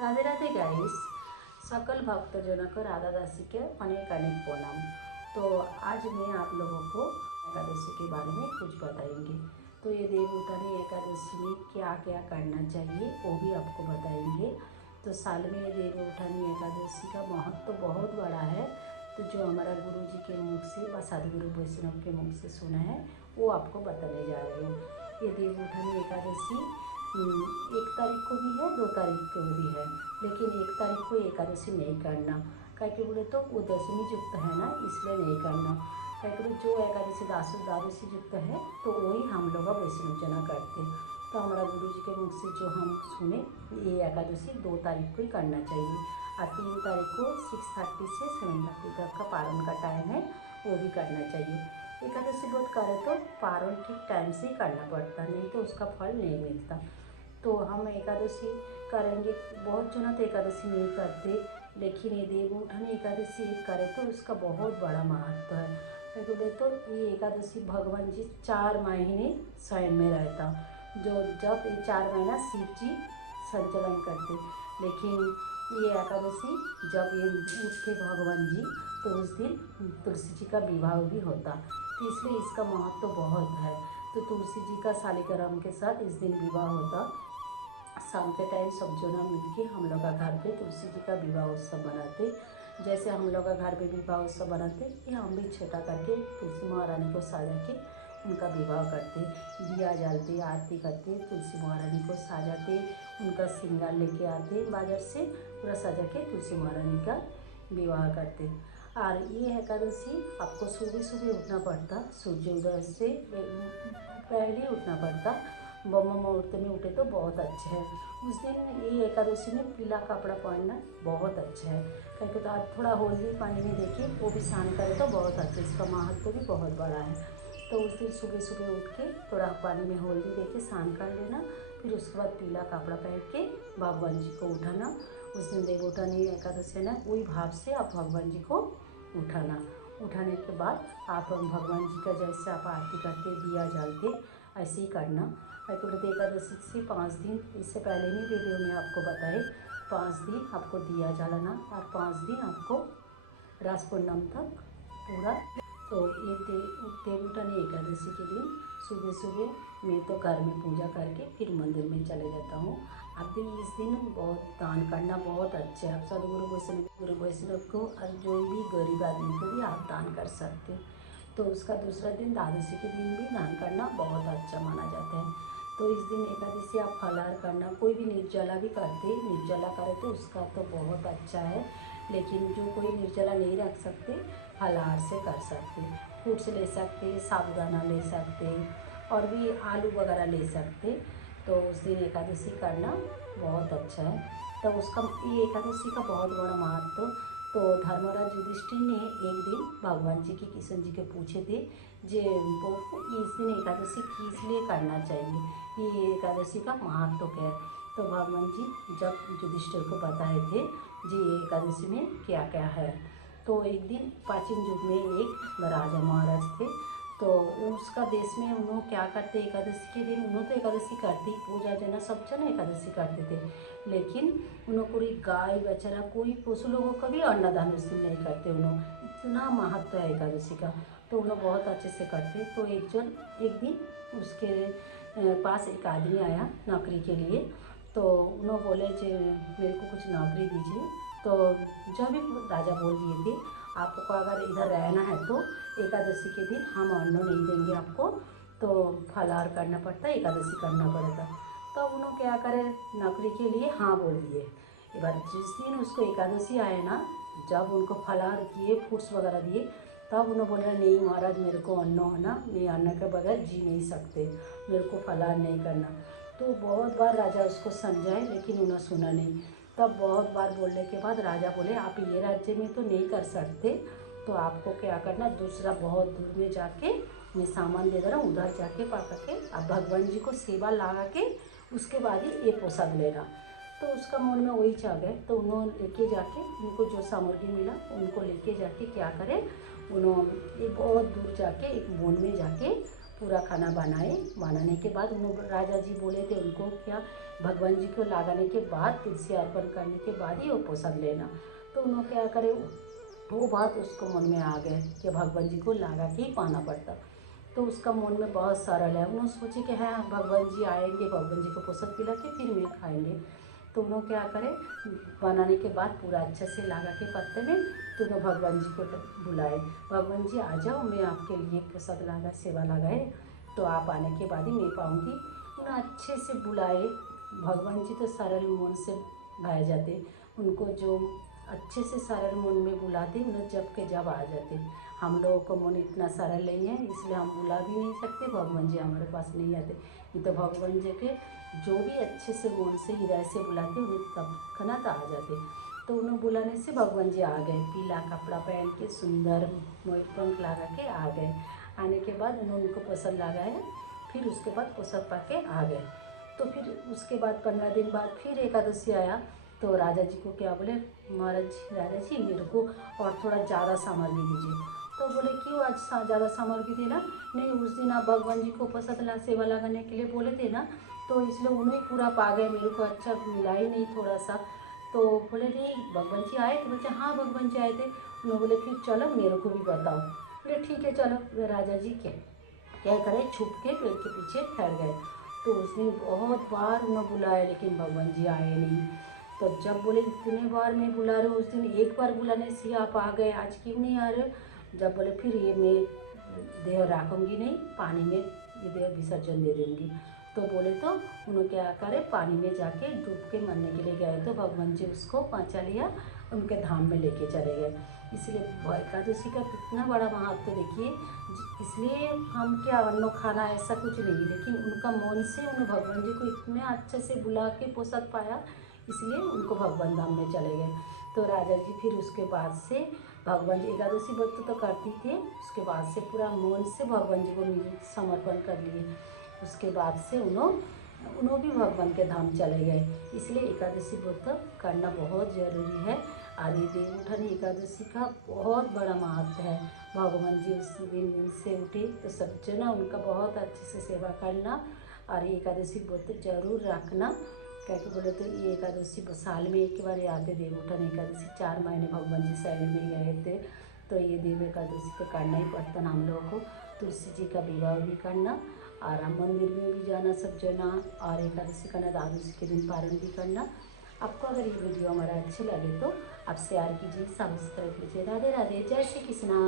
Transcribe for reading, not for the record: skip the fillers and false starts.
Radhe Radhe guys. सकल भक्तजनों राधा दासी के अनेक अनेक प्रणाम। तो आज मैं आप लोगों को एकादशी के बारे में कुछ बताएंगे। तो ये देवउठानी एकादशी में क्या क्या करना चाहिए वो भी आपको बताएंगे। तो साल में ये देवउठानी एकादशी का महत्व तो बहुत बड़ा है। तो जो हमारा गुरु जी के मुख से व साधुगुरु वैष्णव के मुख से सुना है वो आपको बताने जा रहे हो। ये देवउठानी एकादशी 1 तारीख को भी है, 2 तारीख को भी है, लेकिन 1 तारीख को एकादशी नहीं करना। क्या कि बोले तो वो दशमी युक्त है ना, इसलिए नहीं करना। क्या कि जो एकादशी द्वादशी युक्त है तो वही हम लोग वैष्णव जना करते। तो हमारा गुरु जी के मुख से जो हम सुने ये एकादशी 2 तारीख को ही करना चाहिए। और 3 तारीख को 6:30 से 7:30 तक का पारण का टाइम है, वो भी करना चाहिए। एकादशी व्रत करे तो पारण ठीक टाइम से ही करना पड़ता, नहीं तो उसका फल नहीं मिलता। तो हम एकादशी करेंगे। बहुत जन तो एकादशी नहीं करते, लेकिन ये देवउठानी एकादशी करे तो उसका बहुत बड़ा महत्व है। बोले तो ये एकादशी भगवान जी 4 महीने स्वयं में रहता। जो जब ये 4 महीना शिव जी संचलन करते, लेकिन ये एकादशी जब ये उठते भगवान जी तो उस दिन तुलसी जी का विवाह भी होता। तो इसलिए इसका महत्व तो बहुत है। तो तुलसी जी का शालिग्राम के साथ इस दिन विवाह होता। शाम के टाइम सब जना मिलके हम लोग का घर पे तुलसी जी का विवाह उत्सव बनाते। जैसे हम लोग का घर पे विवाह उत्सव बनाते, ये हम भी छोटा करके तुलसी महारानी को साजा के उनका विवाह करते, दिया जलाते, आरती करते, तुलसी महारानी को साजाते, उनका श्रृंगार लेके आते बाजार से, पूरा सजा के तुलसी महारानी का विवाह करते। और ये एकादशी आपको सुबह सुबह उठना पड़ता, सूर्योदय से पहले उठना पड़ता। ब्रह्म मुहूर्त में उठे तो बहुत अच्छा है। उस दिन ये एकादशी में पीला कपड़ा पहनना बहुत अच्छा है। क्योंकि तो आज थोड़ा हल्दी पानी में देखिए वो भी स्नान करे तो बहुत अच्छा, इसका महत्व भी बहुत बड़ा है। तो उस दिन सुबह सुबह उठ के थोड़ा पानी में हल्दी दे के स्नान कर लेना, फिर उसके बाद पीला कपड़ा पहन के भगवान जी को उठाना। उस दिन देवउठानी एकादशी है ना, वही भाव से आप भगवान जी को उठाना। उठाने के बाद आप भगवान जी का जैसे आप आरती करते, दिया जलाते, ऐसे ही करना। वैकुंठ एकादशी से 5 दिन, इससे पहले भी वीडियो में आपको बताए, 5 दिन आपको दिया जलाना और 5 दिन आपको रास पूर्णिमा तक पूरा। तो ये देवउठानी एकादशी के दिन सुबह सुबह मैं तो घर में पूजा करके फिर मंदिर में चले जाता हूँ। आप भी इस दिन बहुत दान करना बहुत अच्छा है। आप सदगुरु वैष्णव को और जो भी गरीब आदमी को भी आप दान कर सकते। तो उसका दूसरा दिन द्वादशी के दिन भी दान करना बहुत अच्छा माना जाता है। तो इस दिन एकादशी आप फलाहार करना, कोई भी निर्जला भी करते, निर्जला करे तो उसका तो बहुत अच्छा है। लेकिन जो कोई निर्जला नहीं रख सकते, फलाहार से कर सकते, फ्रूट्स ले सकते, साबुदाना ले सकते और भी आलू वगैरह ले सकते। तो उस दिन एकादशी करना बहुत अच्छा है। तो उसका ये एकादशी का बहुत बड़ा महत्व। तो धर्मराज युधिष्ठिर ने एक दिन भगवान जी की कृष्ण जी के पूछे थे जे इस दिन एकादशी किस लिए करना चाहिए, ये एकादशी का महत्व क्या है। तो भगवान जी जब युधिष्ठिर को बताए थे जी ये एकादशी में क्या क्या है। तो एक दिन प्राचीन युग में एक राजा महाराज थे। तो उसका देश में उन्होंने क्या करते, एकादशी के दिन उन्होंने तो एकादशी करती, पूजा जना सब जन एकादशी करते थे, लेकिन उन्होंने कोई गाय बेचारा कोई पशु लोगों का भी अन्नदान उस दिन नहीं करते। उन्होंने इतना महत्व है एकादशी का, तो उन्होंने बहुत अच्छे से करते। तो एक दिन उसके पास एक आदमी आया नौकरी के लिए। तो उन्होंने बोले जे मेरे को कुछ नौकरी दीजिए। तो जब भी राजा बोल दिए थे आपको अगर इधर रहना है तो एकादशी के दिन हम अन्न नहीं देंगे आपको, तो फलाहार करना पड़ता है, एकादशी करना पड़ता। तो उन्होंने क्या करे, नौकरी के लिए हाँ बोल दिए। एक बार जिस दिन उसको एकादशी आए ना, जब उनको फलाहार दिए, फ्रूट्स वगैरह दिए, तब उन्होंने बोला नहीं महाराज मेरे को अन्न होना, मैं अन्न के बगैर जी नहीं सकते, मेरे को फलाहार नहीं करना। तो बहुत बार राजा उसको समझाए लेकिन उन्होंने सुना नहीं। तब बहुत बार बोलने के बाद राजा बोले आप ये राज्य में तो नहीं कर सकते, तो आपको क्या करना, दूसरा बहुत दूर में जाके मैं सामान दे दे रहा हूँ, उधर जाके पका के आप भगवान जी को सेवा लगा के उसके बाद ही ये पोशाक लेना। तो उसका मन में वही चाह गए। तो उन्होंने लेके जाके उनको जो सामग्री मिला उनको लेके जाके क्या करे, उन्होंने एक बहुत दूर जाके एक वन में जाके पूरा खाना बनाए। बनाने के बाद उन्होंने राजा जी बोले थे उनको क्या भगवान जी को लगाने के बाद, तुलसी अर्पण करने के बाद ही वो प्रसाद लेना। तो उन्होंने क्या करे, वो बात उसको मन में आ गए कि भगवान जी को लगा के ही पाना पड़ता। तो उसका मन में बहुत सरल है, उन्होंने सोचे कि हाँ भगवान जी आएंगे, भगवान जी को प्रसाद पिला के फिर मैं खाएंगे। तो उन्होंने क्या करे, बनाने के बाद पूरा अच्छे से लगा के पत्ते में, तो उन्होंने भगवान जी को बुलाए, भगवान जी आ जाओ, मैं आपके लिए प्रसाद लगा, सेवा लगाए, तो आप आने के बाद ही मैं पाऊँगी। उन्हें अच्छे से बुलाए। भगवान जी तो सरल मन से भाए जाते, उनको जो अच्छे से सरल मन में बुलाते, उन्हें जब के जब आ जाते। हम लोगों को मन इतना सरल नहीं है, इसलिए हम बुला भी नहीं सकते, भगवान जी हमारे पास नहीं आते। नहीं तो भगवान जी के जो भी अच्छे से मन से हृदय से बुलाते, उन्हें तब खनात आ जाते। तो उन्हें बुलाने से भगवान जी आ गए, पीला कपड़ा पहन के सुंदर मोर पंख लगा के आ गए। आने के बाद उन्होंने उनको पसंद लगाया, फिर उसके बाद प्रसाद पा के आ गए। तो फिर उसके बाद 15 दिन बाद फिर एकादशी आया। तो राजा जी को क्या बोले, महाराज जी, राजा जी मेरे को और थोड़ा ज़्यादा सामग्री दीजिए। तो बोले क्यों आज ज़्यादा सामग्री देना? नहीं, उस दिन आप भगवान जी को प्रसाद सेवा लगाने के लिए बोले थे ना, तो इसलिए उन्हें पूरा पा गए, मेरे को अच्छा मिला ही नहीं थोड़ा सा। तो बोले नहीं भगवान जी आए थे? बोले हाँ भगवान जी आए थे। उन्होंने बोले फिर चलो मेरे को भी बताओ। बोले ठीक है चलो। वे राजा जी क्या करे, छुप के पेड़ के पीछे ठहर गए। तो उस दिन बहुत बार उन्हें बुलाया, लेकिन भगवान जी आए नहीं। तो जब बोले इतने बार मैं बुला रहे हूँ, उस दिन एक बार बुलाने से आप आ गए, आज क्यों नहीं आ रहे हो? जब बोले फिर ये मैं देह रखूँगी नहीं, पानी में ये देह विसर्जन दे दूँगी। तो बोले तो उन्होंने क्या करे, पानी में जाके डूब के मरने के लिए गए। तो भगवान जी उसको बचा लिया, उनके धाम में लेके चले गए। इसलिए एकादशी का कितना बड़ा महत्व देखिए। इसलिए हम क्या अन्न खाना ऐसा कुछ नहीं, लेकिन उनका मन से उन्हें भगवान जी को इतने अच्छे से बुला के प्रसाद पाया, इसलिए उनको भगवान धाम में चले गए। तो राजा जी फिर उसके बाद से भगवान जी एकादशी व्रत तो करती थे, उसके बाद से पूरा मन से भगवान जी को समर्पण कर लिए। उसके बाद से उन्होंने भी भगवान के धाम चले गए। इसलिए एकादशी व्रत करना बहुत ज़रूरी है। आदि देवउठानी एकादशी का बहुत बड़ा महत्व है। भगवान जी उस दिन से उठे तो सब जना उनका बहुत अच्छे से सेवा करना, और ये एकादशी व्रत जरूर रखना। क्या बोले तो ये एकादशी साल में एक बार आते, देवउठानी एकादशी 4 महीने भगवान जी शहर में गए थे। तो ये देव एकादशी को करना ही पड़ता ना हम लोगों को। तुलसी जी का विवाह भी करना, और राम मंदिर में भी जाना सब जना, और एकादशी करना, द्वादशी के दिन पारण भी करना। आपको अगर ये वीडियो हमारा अच्छे लगे तो आप शेयर कीजिए, सब्सक्राइब कीजिए। राधे राधे, जय श्री कृष्णा।